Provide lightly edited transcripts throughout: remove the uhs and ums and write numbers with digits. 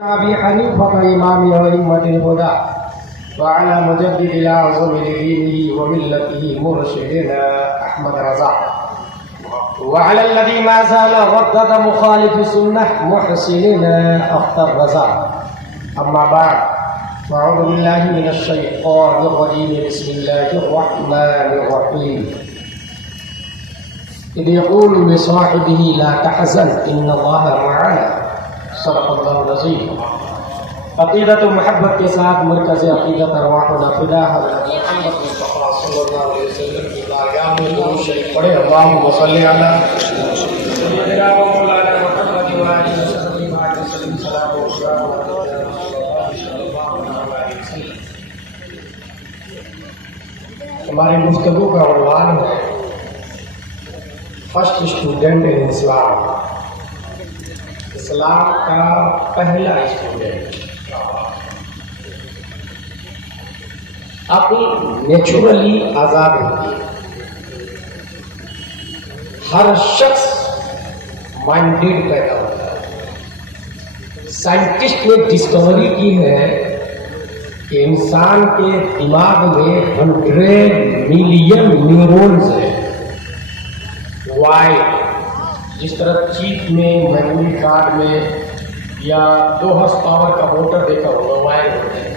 أبي حنيفة إمام أئمة الهدى وعلى مجدد الأعظم لدينه وملته مرشدنا أحمد رضا وعلى الذي ما زال ردد مخالف سنة محسننا أختر رضا. أما بعد فأعوذ بالله من الشيطان الرجيم. بسم الله الرحمن الرحيم. إذ يقول لصاحبه لا تحزن إن الله معنا. صدق اللہ العظیم. عقیدت و محبت کے ساتھ مرکز عقیدت ارواح و نافدہ حضرت محمد مصطفیٰ صلی اللہ علیہ وسلم کی بارگاہ میں درود شریف پڑھے. اللہم صلی علی سیدنا و مولانا محمد و آلہ وسلم. صلاۃ و سلام علیہ. ہماری گفتگو کا عنوان ہے فرسٹ اسٹوڈنٹ ان اسلام. اسلام کا پہلا اسٹوڈنٹ. عقل نیچرلی آزاد ہوتی ہے. ہر شخص مائنڈیڈ پیدا ہوتا ہے. سائنٹسٹ نے ڈسکوری کی ہے کہ انسان کے دماغ میں 100 ملین نیورونز ہیں. وائی جس طرح چیپ میں میموری کارڈ میں یا 2 ہارس پاور کا موٹر دیکھا ہوگا وائر ہوتے ہیں.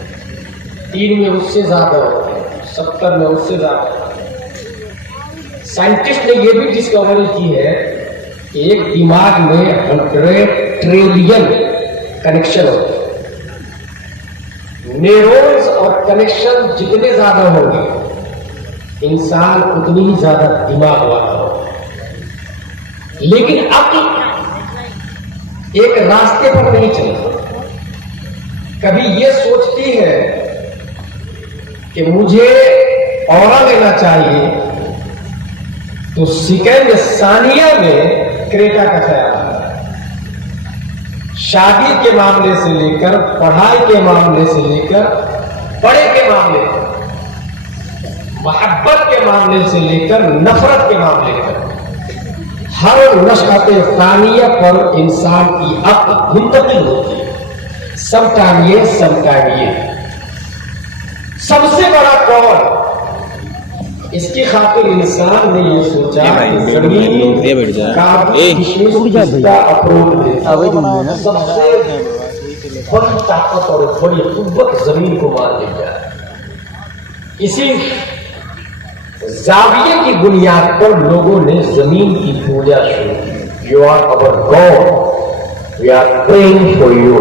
3 میں اس سے زیادہ ہوتے ہیں, 70 میں اس سے زیادہ ہوتے ہیں. سائنٹسٹ نے یہ بھی ڈسکوری کی ہے کہ ایک دماغ میں 100 ٹریلین کنیکشن ہوتے ہیں. نیورونز اور کنیکشن جتنے زیادہ ہوں گے انسان اتنی ہی زیادہ دماغ والا ہوگا. لیکن عقل ایک راستے پر نہیں چلتی. کبھی یہ سوچتی ہے کہ مجھے اورا لینا چاہیے تو سیکنڈ ثانیہ میں کریٹا کا خیال آتا ہے. شادی کے معاملے سے لے کر پڑھائی کے معاملے سے لے کر بڑے کے معاملے تک, محبت کے معاملے سے لے کر نفرت کے معاملے تک ہر نشأت ثانیہ پر انسان کی عقل منتقل ہوتی ہے. سم ٹائم یہ سم ٹائم یہ. سب سے بڑا کون, اس کی خاطر انسان نے یہ سوچا کہ زمین کا اپروچ دیتا ہے. سب سے بڑی طاقت اور بڑی قوت زمین کو مان لی جائے. اسی زاویے کی بنیاد پر لوگوں نے زمین کی پوجا شروع کی. You are our God, we are praying for you.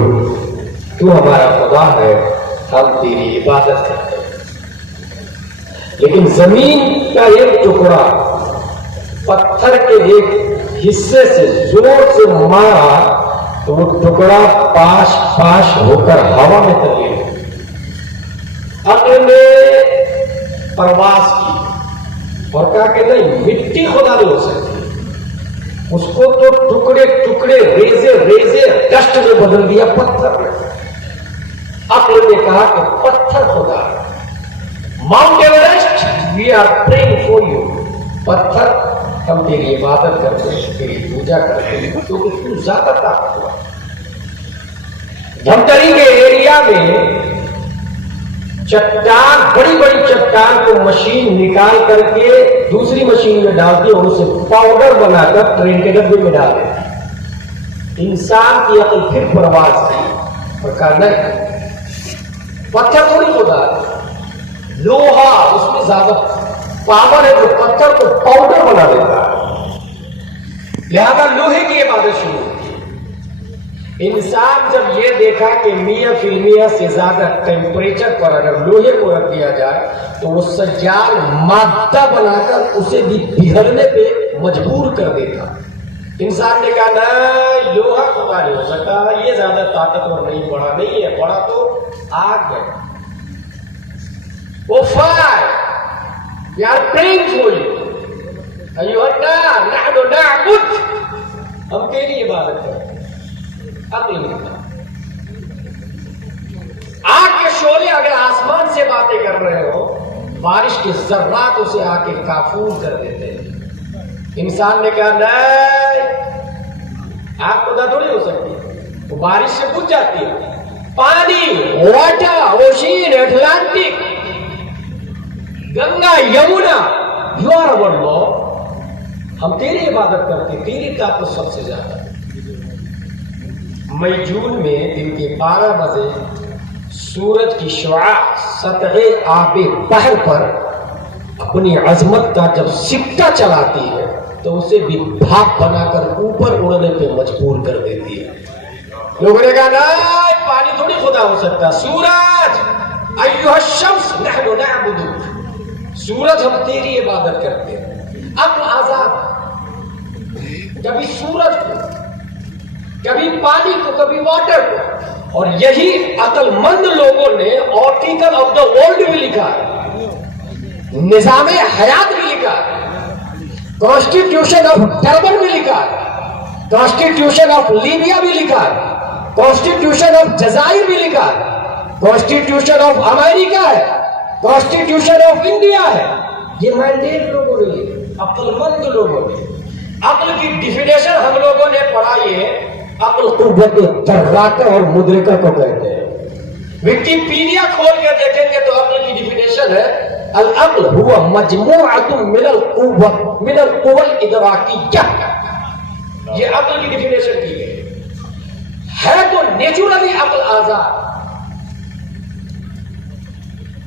تو ہمارا خدا ہے, ہم تیری عبادت کرتے ہیں. لیکن زمین کا ایک ٹکڑا پتھر کے ایک حصے سے زور سے مارا تو وہ ٹکڑا پاش پاش ہو کر ہوا میں تبدیل ہو. عقل نے پرواز کی اور کہا کہ نہیں, مٹی خدا نہیں ہو سکتی. اس کو تو ٹکڑے ٹکڑے ریزے ریزے ڈسٹ میں بدل دیا, پتھر میں. عقل نے کہا کہ پتھر خدا. Mount Everest, we are praying for you. پتھر, ہم تیری عبادت کرتے ہیں, تیری پوجا کرتے ہیں کیونکہ تو زیادہ طاقتور. دھمتری کے ایریا میں چٹان, بڑی بڑی چٹان کو مشین نکال کر کے دوسری مشین میں ڈالتی اور اسے پاؤڈر بنا کر ٹرین کے ڈبے میں ڈال دیتی. انسان کی عقل پھر پرواز کی اور کہا نہیں, پتھر تھوڑی خدا ہے, لوہا اس میں زیادہ پاور ہے جو پتھر کو پاؤڈر بنا دیتا ہے. لہذا لوہے کی عبادت شروع ہوتی. انسان جب یہ دیکھا کہ میاں فی المیا سے زیادہ ٹیمپریچر پر اگر لوہے کو رکھ دیا جائے تو وہ سجال مادہ بنا کر اسے بھی پگھلنے پہ مجبور کر دیتا. انسان نے کہا نہ, لوہا خدا نہیں ہو سکتا, یہ زیادہ طاقتور نہیں, بڑا نہیں ہے, بڑا تو آگ ہے. وہ fire, we are praying for you ایھا النار نحن نعبد, ہم تیری عبادت کرتے ہیں. عقل نہیں تھا. آگ کے شعلے اگر آسمان سے باتیں کر رہے ہو, بارش کے ذرات اسے آ کے کافور کر دیتے ہیں. انسان نے کہا نہیں, آگ خدا تھوڑی ہو سکتی. وہ بارش سے بجھ جاتی ہے. پانی، water, ocean, Atlantic, Ganga, Yamuna, you are our Lord. ہم تیری عبادت کرتے، تیری طاقت سب سے زیادہ. مئی جون میں دن کے 12 بجے سورج کی شعاع سطح آب بحر پر اپنی عظمت کا جب سکہ چلاتی ہے تو اسے بھی بھاپ بنا کر اوپر اڑنے پہ مجبور کر دیتی ہے. لوگوں نے کہا نہیں، پانی تھوڑی خدا ہو سکتا. سورج، ایھا الشمس نحن نعبدک، سورج ہم تیری عبادت کرتے ہیں. عقل آزاد، کبھی سورج کو، کبھی پانی کو، کبھی واٹر کو. اور یہی عقل مند لوگوں نے آرٹیکل آف دا ورلڈ بھی لکھا ہے، نظام حیات بھی لکھا ہے، کانسٹیٹیوشن آف ڈربن بھی لکھا ہے، کانسٹیٹیوشن آف لیبیا بھی لکھا ہے، کانسٹیٹیوشن آف جزائر بھی لکھا ہے، کانسٹیٹیوشن آف امریکہ ہے، کانسٹیٹیوشن آف انڈیا ہے. یہ مینڈیٹ لوگوں نے لکھا، عقل مند لوگوں نے. عقل کی ڈیفینیشن ہم لوگوں نے پڑھائی ہے. عقل قوت درراکہ اور مدرکہ کو کہتے ہیں. وکیپیڈیا کھول کے دیکھیں گے تو عقل کی ڈیفینیشن ہے العقل هو مجموعۃ من القوى الادراکیہ. یہ عقل کی ڈیفینیشن کی گئی ہے تو نیچرلی عقل آزاد.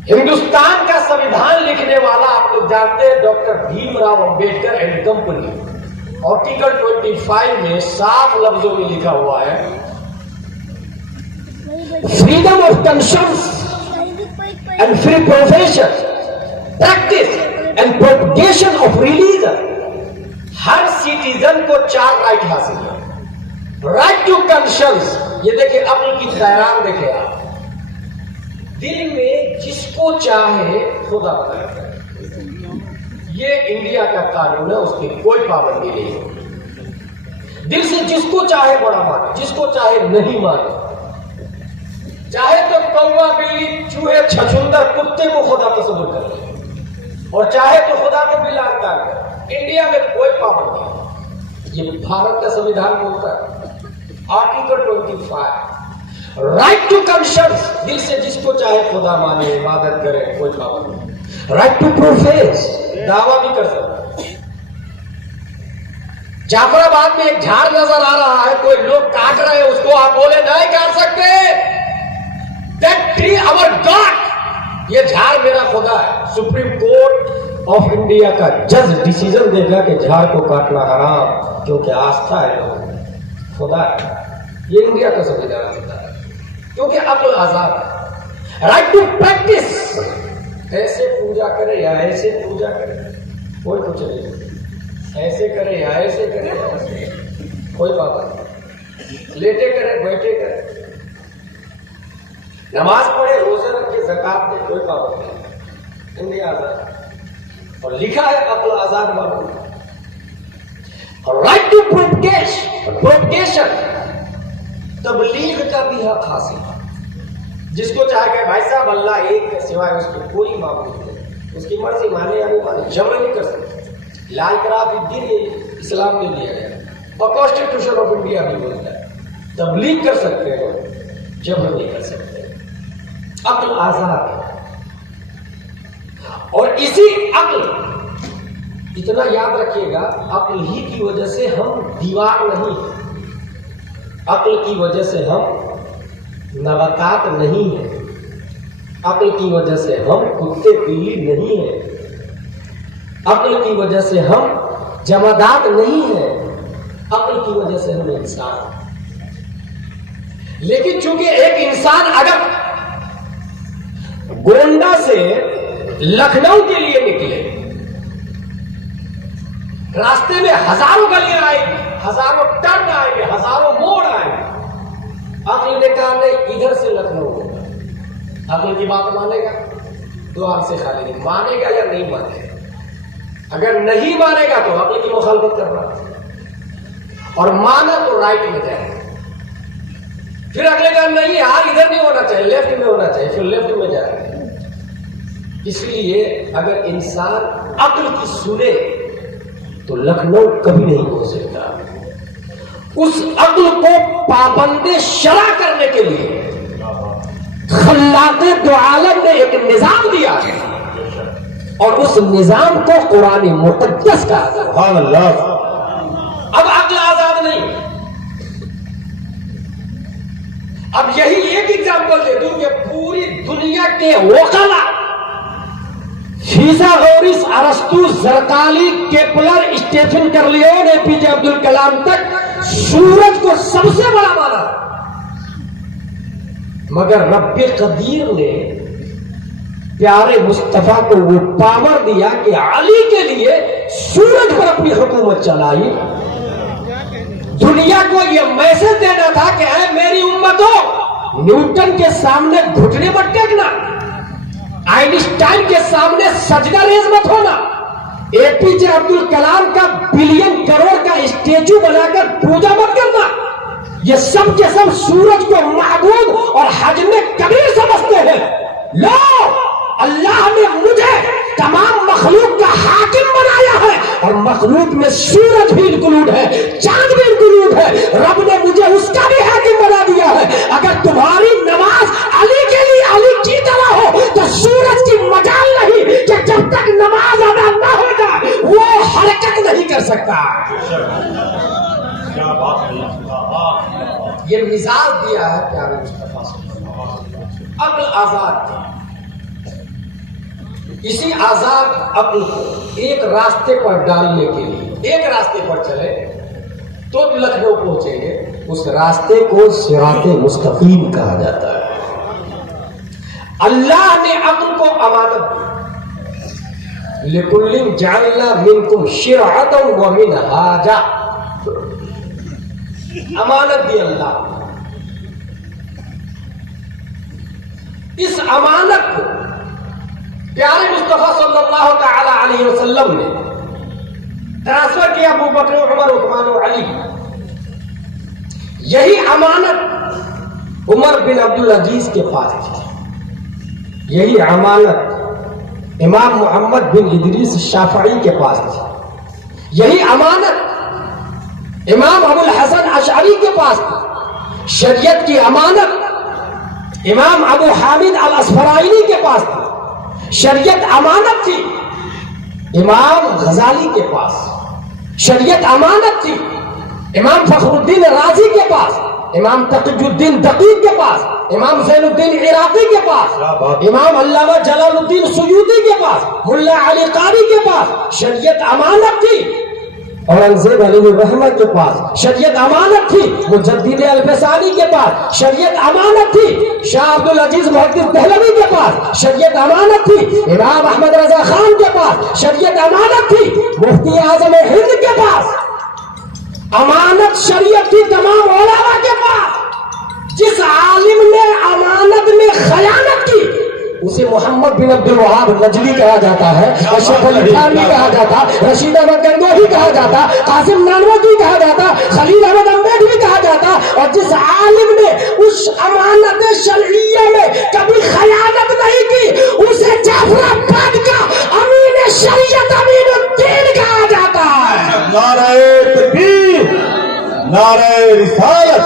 ہندوستان کا سویدھان لکھنے والا آپ لوگ جانتے ہیں doctor Bhim Rao Ambedkar and company. Article 25 میں صاف لفظوں میں لکھا ہوا ہے freedom of conscience and free profession, practice and propagation of religion. ہر سٹیزن کو 4 رائٹ حاصل ہے. رائٹ ٹو کنشنس، یہ دیکھیں عقل کی طیران دیکھیں آپ. دل میں جس کو چاہے خدا بنا کرے. یہ انڈیا کا قانون ہے، اس کی کوئی پابندی نہیں ہے. دل سے جس کو چاہے بڑا مانے، جس کو چاہے نہیں مانے. چاہے تو کوا، بلی، چوہے، چھچھندر، کتے کو خدا تصور کر لے، اور چاہے تو خدا کو بھی لانتا کرے. انڈیا میں کوئی پابندی نہیں. یہ بھارت کا سویدھان بولتا ہے آرٹیکل 25 رائٹ ٹو کنشنس. دل سے جس کو چاہے خدا مانے، عبادت کرے، کوئی پابندی نہیں. رائٹ ٹو پروفیس، دعویٰ بھی کر سکتے. جعفر آباد میں ایک جھاڑ نظر آ رہا ہے، کوئی لوگ کاٹ رہے ہیں اس کو، آپ بولے نہیں کاٹ سکتے. That tree our God، یہ جھاڑ میرا خدا ہے. سپریم کورٹ آف انڈیا کا جج ڈیسیژن دے گا کہ جھاڑ کو کاٹنا حرام، کیونکہ آستھا ہے لوگوں میں خدا ہے. یہ انڈیا کا سویدھان ہوتا ہے کیونکہ عقل آزاد ہے. رائٹ ٹو پریکٹس، ایسے پوجا کرے یا ایسے پوجا کرے، کوئی کچھ نہیں. ایسے کرے یا ایسے کرے، کوئی پابندی نہیں. لیٹے کرے، بیٹھے کرے، نماز پڑھے، روزہ رکھے، زکات دے، کوئی پابندی نہیں. انڈیا آزاد اور لکھا ہے عقل آزاد معلوم. رائٹ ٹو پروپگیشن، تبلیغ کا بھی حق حاصل ہے. جس کو چاہے کہ بھائی صاحب اللہ ایک ہے، سوائے اس کی کوئی معبود نہیں، اس کی مرضی مانے یا نہیں مانے، جبر نہیں کر سکتے. لا اکراہ فی الدین اسلام نے دیا گیا، اور کانسٹیٹیوشن آف انڈیا بھی بولتا ہے تبلیغ کر سکتے ہو، جبر نہیں کر سکتے. عقل آزاد ہے. اور اسی عقل، اتنا یاد رکھیے گا، عقل ہی کی وجہ سے ہم دیوار نہیں ہیں، عقل کی وجہ سے ہم نباتات نہیں ہیں، عقل کی وجہ سے ہم کتے بلی نہیں ہیں، عقل کی وجہ سے ہم جمادات نہیں ہیں، عقل کی وجہ سے ہم انسان ہیں. لیکن چونکہ ایک انسان اگر گونڈا سے لکھنؤ کے لیے نکلے، راستے میں ہزاروں گلیاں آئیں گی، ہزاروں ٹرن آئیں گے، ہزاروں موڑ آئیں گے، عقل نے کہا نہیں ادھر سے لکھنؤ ہوگا. عقل کی بات مانے گا؟ دعا سے خالی نہیں مانے گا یا نہیں مانے گا. اگر نہیں مانے گا تو عقل کی مخالفت کرنا، اور مانا تو رائٹ میں جائے گا. پھر اگلے کام نہیں یار ادھر نہیں ہونا چاہیے، لیفٹ میں ہونا چاہیے، پھر لیفٹ میں جائے گا. اس لیے اگر انسان عقل کی سنے تو لکھنؤ کبھی نہیں ہو سکتا. اس عقل کو پابند شرع کرنے کے لیے خلاق دو عالم نے ایک نظام دیا ہے، اور اس نظام کو قرآن مقدس کہا ہے۔ سبحان اللہ۔ اب عقل آزاد نہیں۔ اب یہی ایک ایگزامپل دے دوں کہ پوری دنیا کے وکلا فیثاغورس، ارسطو، زرقالی، کیپلر، اسٹیفن کرلیون، اے پی جے عبد الکلام تک سورج کو سب سے بڑا مانا، مگر رب قدیر نے پیارے مصطفیٰ کو وہ پاور دیا کہ علی کے لیے سورج پر اپنی حکومت چلائی۔ دنیا کو یہ میسج دینا تھا کہ اے میری امتوں، نیوٹن کے سامنے گھٹنے مت ٹیکنا، آئنسٹائن کے سامنے سجدہ ریز مت ہونا، اے پی جے عبد الکلام کا بلین کروڑ کا اسٹیچو بنا کر پوجا مت کرنا۔ یہ سب کے سب سورج کو معبود اور حجم کبیر سمجھتے ہیں۔ لو، اللہ نے مجھے تمام مخلوق کا حاکم بنایا ہے، اور مخلوق میں سورج بھی انکلوڈ ہے، چاند بھی انکلوڈ ہے، رب نے مجھے اس کا بھی حاکم بنا دیا ہے۔ اگر تمہاری نماز علی کے لیے علی کی طرح ہو تو سورج کی مجال نہیں کہ جب تک نماز ادا نہ ہو جائے وہ حرکت نہیں کر سکتا۔ یہ مزاج دیا ہے پیارے مصطفیٰ صلی اللہ علیہ وسلم۔ عقل آزاد تھی، اسی آزاد عقل کو ایک راستے پر ڈالنے کے لیے ایک راستے پر چلے تو لکھنؤ پہنچیں گے۔ اس راستے کو صراط مستقیم کہا جاتا ہے۔ اللہ نے عقل کو امانت دی، لِكُلٍّ جَعَلْنَا مِنْكُمْ شِرْعَةً وَمِنْهَاجًا، امانت دی اللہ۔ اس امانت کو پیارے مصطفیٰ صلی اللہ تعالی علیہ وسلم نے ٹرانسفر کیا ابو بکر، عمر، عثمان و علی۔ یہی امانت عمر بن عبدالعزیز کے پاس تھی، یہی امانت امام محمد بن ادریس شافعی کے پاس تھی، یہی امانت امام ابو الحسن اشعری کے پاس تھی، شریعت کی امانت امام ابو حامد الاصفرائینی کے پاس تھی، شریعت امانت تھی امام غزالی کے پاس، شریعت امانت تھی امام فخر الدین رازی کے پاس، امام تقی الدین دقیق کے پاس، امام زین الدین عراقی کے پاس، امام علامہ جلال الدین سیوطی کے پاس، ملا علی قاری کے پاس شریعت امانت تھی، اورنگزیب علیہ الرحمہ کے پاس شریعت امانت تھی، مجدد الفسانی کے پاس شریعت امانت تھی، شاہ عبدالعزیز محدث دہلوی کے پاس شریعت امانت تھی، امام احمد رضا خان کے پاس شریعت امانت تھی، مفتی اعظم ہند کے پاس امانت شریعت تھی، تمام علماء کے پاس۔ جس عالم نے امانت میں خیانت کی اسے محمد بن عبد الوہاب نجدی کہا جاتا ہے، اشرف علی تھانوی کہا جاتا، رشید احمد گنگوہی کہا جاتا، قاسم نانوتوی کہا جاتا، خلیل احمد امبیڈوی کہا جاتا۔ اور جس عالم نے اس امانت شرعیہ میں کبھی خیانت نہیں کی اسے جعفر عباد کا امین شریعت امین الدین کہا جاتا ہے۔ نعرہ تکبیر، نعرہ رسالت،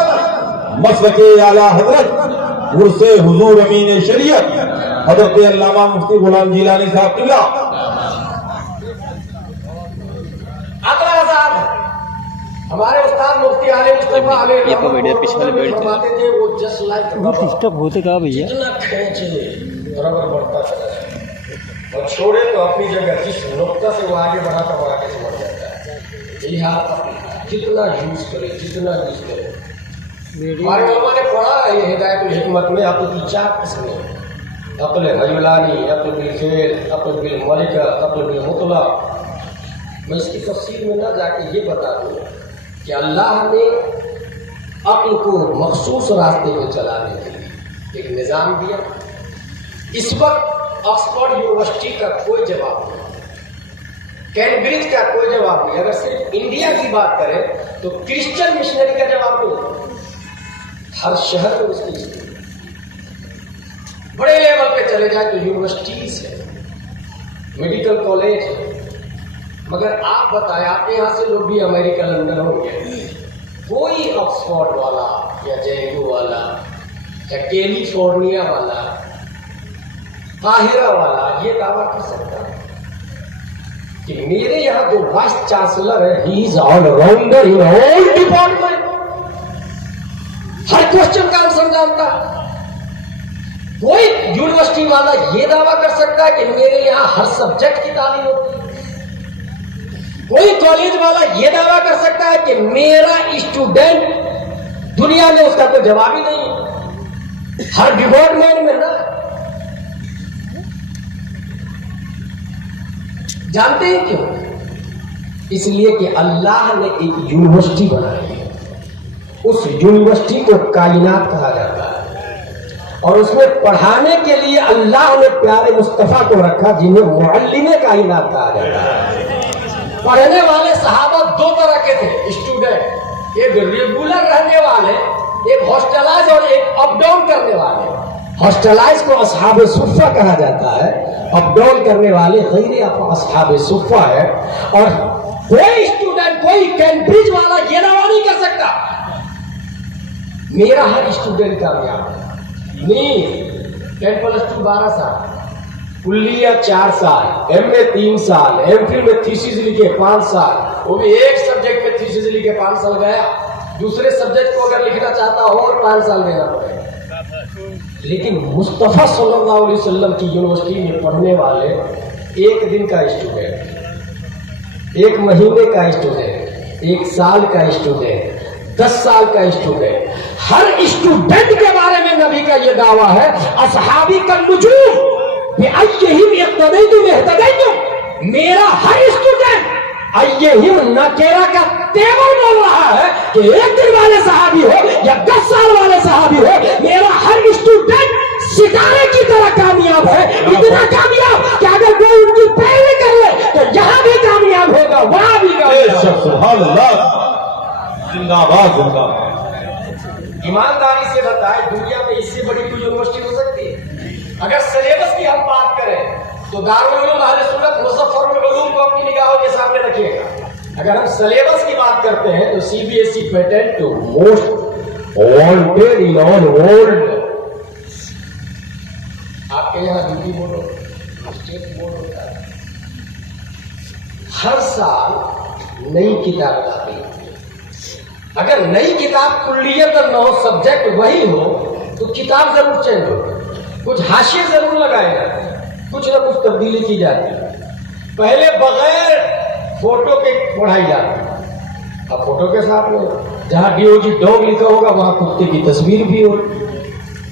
مسلک اعلیٰ حضرت عرص حضور امین شریعت حضرت علامہ مفتی غلام جیلانی صاحب قبلہ۔ عقل آزاد ہے۔ ہمارے استاد مفتی علیہ مصطفیٰ علیہ فرماتے تھے وہ جس لائک ڈسٹرب ہوتے کہا بھیا جتنا کھینچے برابر بڑھتا چلا جائے، اور چھوڑے تو اپنی جگہ جس نقطہ سے وہ آگے بڑھا تھا وہ آگے سے بڑھ جاتا ہے۔ یہی حال جتنا یوز کرے جتنا یوز کرے۔ ہمارے علماء نے پڑھا ہے یہ ہدایت الحکمت میں عقل کی 4 قسمیں، عقل حیولانی، عقل بالفعل، عقل بالملکہ، عقل بالمطلق۔ میں اس کی تفصیل میں نہ جا کے یہ بتا دوں کہ اللہ نے عقل کو مخصوص راستے پہ چلانے کے لیے ایک نظام دیا۔ اس وقت آکسفورڈ یونیورسٹی کا کوئی جواب نہیں، کیمبرج کا کوئی جواب نہیں، اگر صرف انڈیا کی بات کریں تو کرسچن مشنری کا جواب نہیں، ہر شہر میں اس کی بڑے لیول پہ چلے جائیں تو یونیورسٹیز ہے، میڈیکل کالج ہے، مگر آپ بتائیں آپ کے یہاں سے لوگ بھی امریکہ لندن ہوں گے، کوئی آکسفورڈ والا یا جیگو والا یا کیلیفورنیا والا قاہرہ والا یہ دعویٰ کر سکتا ہے کہ میرے یہاں جو وائس چانسلر ہے ہی از آل راؤنڈر ان آل ڈپارٹمنٹ، ہر کوشچن کا آنسر جانتا ہے۔ کوئی یونیورسٹی والا یہ دعویٰ کر سکتا ہے کہ میرے یہاں ہر سبجیکٹ کی تعلیم ہوتی ہے؟ کوئی کالج والا یہ دعویٰ کر سکتا ہے کہ میرا اسٹوڈنٹ دنیا میں اس کا کوئی جواب ہی نہیں ہے؟ ہر ڈپارٹمنٹ میں نا، جانتے ہیں کیوں؟ اس لیے کہ اللہ نے ایک یونیورسٹی بنائی ہے، اس یونیورسٹی کو کائنات کہا جاتا ہے، اور اس میں پڑھانے کے لیے اللہ نے پیارے مصطفیٰ کو رکھا جنہیں معلم کائنات کہا جاتا ہے۔ پڑھنے والے صحابہ دو طرح کے تھے اسٹوڈنٹ، ایک ریگولر رہنے والے، ایک ہاسٹلائز اور ایک اپ ڈاؤن کرنے والے۔ ہاسٹلائز کو اصحاب صفہ کہا جاتا ہے، اپ ڈاؤن کرنے والے غیر اصحاب صفہ ہے۔ اور کوئی اسٹوڈنٹ، کوئی کیمبرج والا یہ دعویٰ نہیں کر سکتا میرا ہر اسٹوڈنٹ کامیاب ہے۔ نہیں، 10+2 12 سال، کلیہ 4 سال، ایم اے 3 سال، ایم فل میں تھیسس لکھے 5 سال، وہ بھی ایک سبجیکٹ میں تھیسس لکھے 5 سال گیا، دوسرے سبجیکٹ کو اگر لکھنا چاہتا ہو اور 5 سال دینا پڑے گا۔ لیکن مصطفیٰ صلی اللہ علیہ وسلم کی یونیورسٹی میں پڑھنے والے ایک دن کا اسٹوڈنٹ، ایک مہینے کا اسٹوڈنٹ، 1 سال کا اسٹوڈنٹ، 10 سال کا اسٹوڈنٹ، ہر اسٹوڈنٹ کے بارے میں نبی کا یہ دعویٰ ہے اصحابی کا نجوم بِأَيِّهِمْ اقْتَدَيْتُمْ اهْتَدَيْتُمْ، میرا ہر اسٹوڈنٹ ایہم نکیرہ کا تیور بول رہا ہے کہ 1 دن والے صحابی ہو یا 10 سال والے صحابی ہو، میرا ہر اسٹوڈنٹ ستارے کی طرح کامیاب ہے، اتنا کامیاب کہ اگر کوئی ان کی پیروی کر لے تو یہاں بھی کامیاب ہوگا، وہاں بھی کامیاب ہوگا۔ سبحان اللہ، زندہ باد زندہ باد۔ ایمانداری سے بتائے دنیا میں اس سے بڑی کوئی یونیورسٹی ہو سکتی ہے؟ اگر سلیبس کی ہم بات کریں تو دارالعلوم اہل سنت مظفر العلوم کو اپنی نگاہوں کے سامنے رکھیے گا۔ اگر ہم سلیبس کی بات کرتے ہیں تو C B S E patent to most wanted in all world. آپ کے یہاں ڈیوٹی بورڈ ہوتا ہے، اسٹیٹ بورڈ ہوتا ہے، ہر سال نئی کتاب آتی ہے۔ اگر نئی کتاب کلیت اور 9 سبجیکٹ وہی ہو تو کتاب ضرور چینج ہو، کچھ حاشیے ضرور لگائے جاتے ہیں، کچھ نہ کچھ تبدیلی کی جاتی ہے۔ پہلے بغیر فوٹو کے پڑھائی جاتی ہے، اب فوٹو کے ساتھ میں جہاں ڈی ڈوگ لکھا ہوگا وہاں کتے کی تصویر بھی ہوگی۔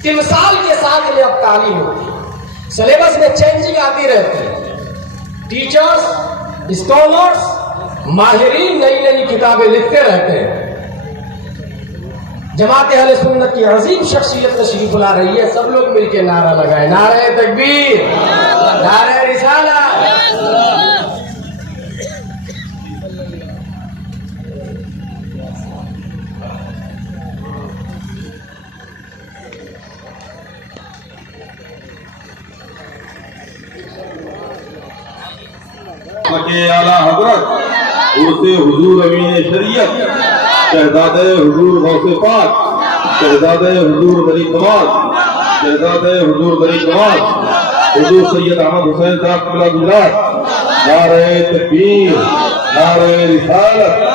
تمثال کے ساتھ میں اب تعلیم ہوتی ہے، سلیبس میں چینجنگ آتی رہتی ہے، ٹیچرز، اسکالرز، ماہرین نئی نئی کتابیں لکھتے رہتے ہیں۔ جماعت اہل سنت کی عظیم شخصیت تشریف لا رہی ہے، سب لوگ مل کے نعرہ لگائے، نعرہ تکبیر، نعرہ رسالہ۔ کے اعلیٰ حضرت عرص حضور امین شریعت شہزادہ حضور غوث پاک، شہزادہ حضور ولی نواز، شہزادہ حضور ولی نواز حضور سید احمد حسین صاحب قبلہ گزار، نعرہ تکبیر، نعرہ رسالت۔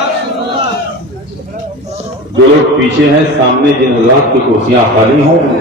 جو لوگ پیچھے ہیں، سامنے جن حضرات کی کرسیاں خالی ہوں